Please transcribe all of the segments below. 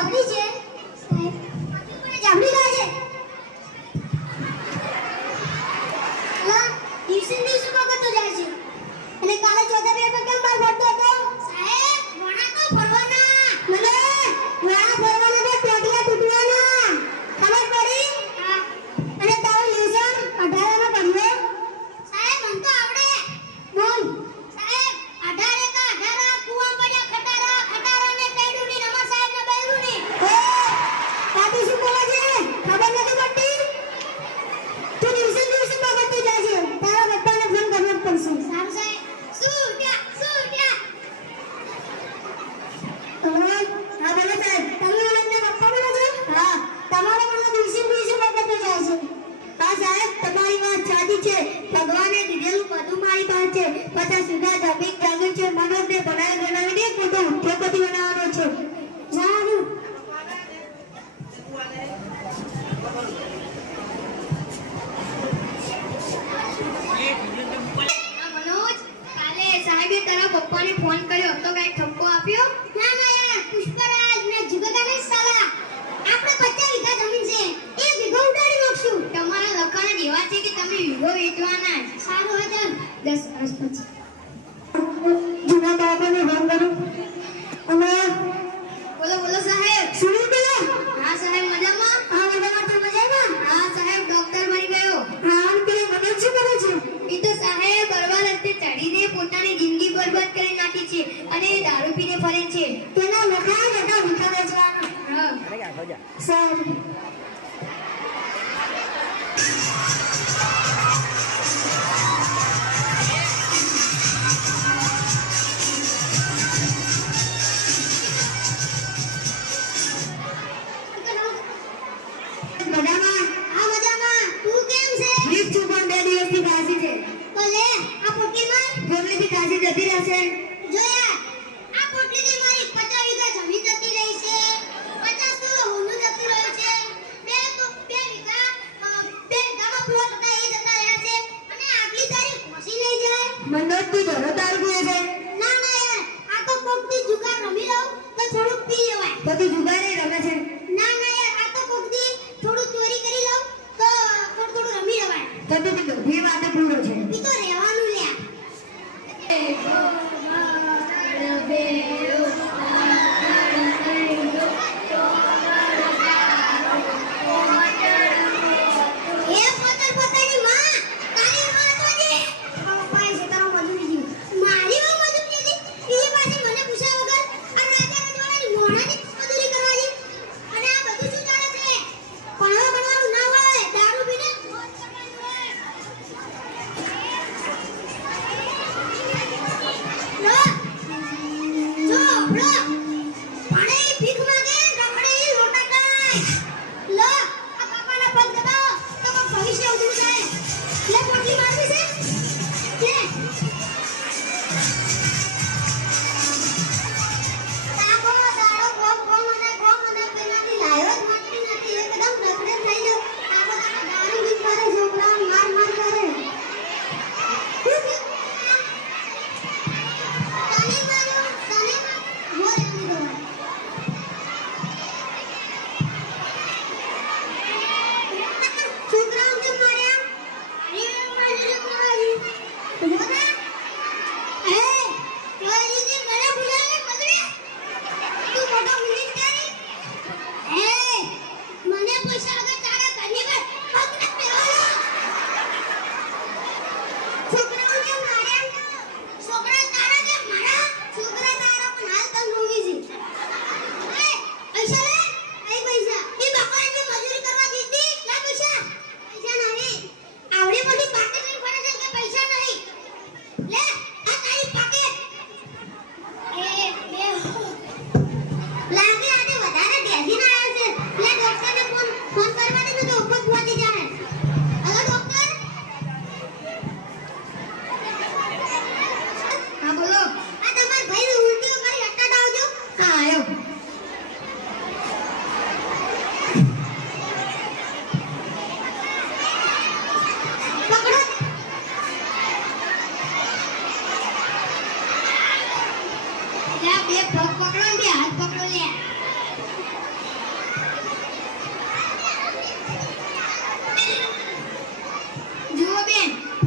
小丽姐 ได้เขาจะสาม બે દિવસથી કાશી છે ભલે આ પોકેમોન ગમે થી કાશી જતી રહેશે Learn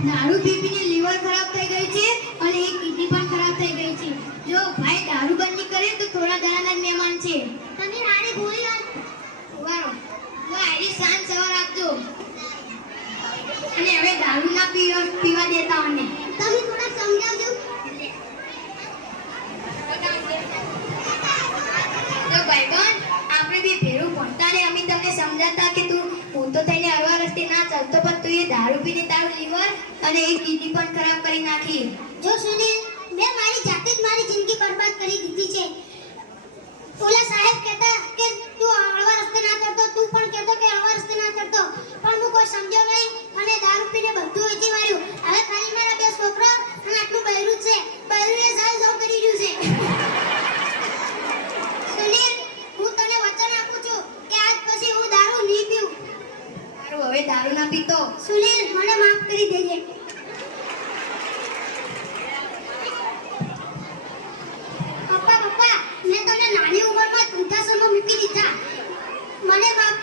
દારૂ પી લીવર ખરાબ થઈ ગઈ છે અને એક કિડની પણ ખરાબ થઈ ગઈ છે. જો ભાઈ દારૂ બંધી કરે તો થોડા દાડાના મહેમાન છે. તમે રાણે બોલી વારો. તો આરી સાંજ સવાર આપજો. અને હવે દારૂ ના પીવા પીવા દેતા અમને તમે થોડા સમજાવજો. તો ભાઈબંધ, આપણે બે ભેરું ભણતા ને અમે તમને સમજાતા કે તું, હું થઈને અરવા રસ્તે ના ચાલતો, પણ દારૂ પીને તારું લીવર અને એક કિડની પણ ખરાબ કરી નાખી. જો સુનિલ, મેં મારી જાતે જ મારી જિંદગી બરબાદ કરી દીધી છે. ઓલા સાહેબ કહેતા કે તું હળવા રસ્તે ના ચડતો, તું પણ કહેતો કે હળવા રસ્તે ના ચડતો. પણ હું કોઈ સમજ્યો નહીં અને દારૂ પીને બધું વેચી માર્યું હવે ખાલી મારા બે છોકરા અને આટલું બૈરું જ છે બૈરું એ સાવ સાવ કરી રહ્યું છે સુનિલ હું તને વચન આપું છું કે આજ પછી હું દારૂ નહીં પીઉં તારું હવે દારૂ તો સુનિલ, મને માફ કરી દેજે. પપ્પા પપ્પા, મેં તને નાની ઉંમરમાં વૃદ્ધાશ્રમમાં મૂકી દીધા. મને માફ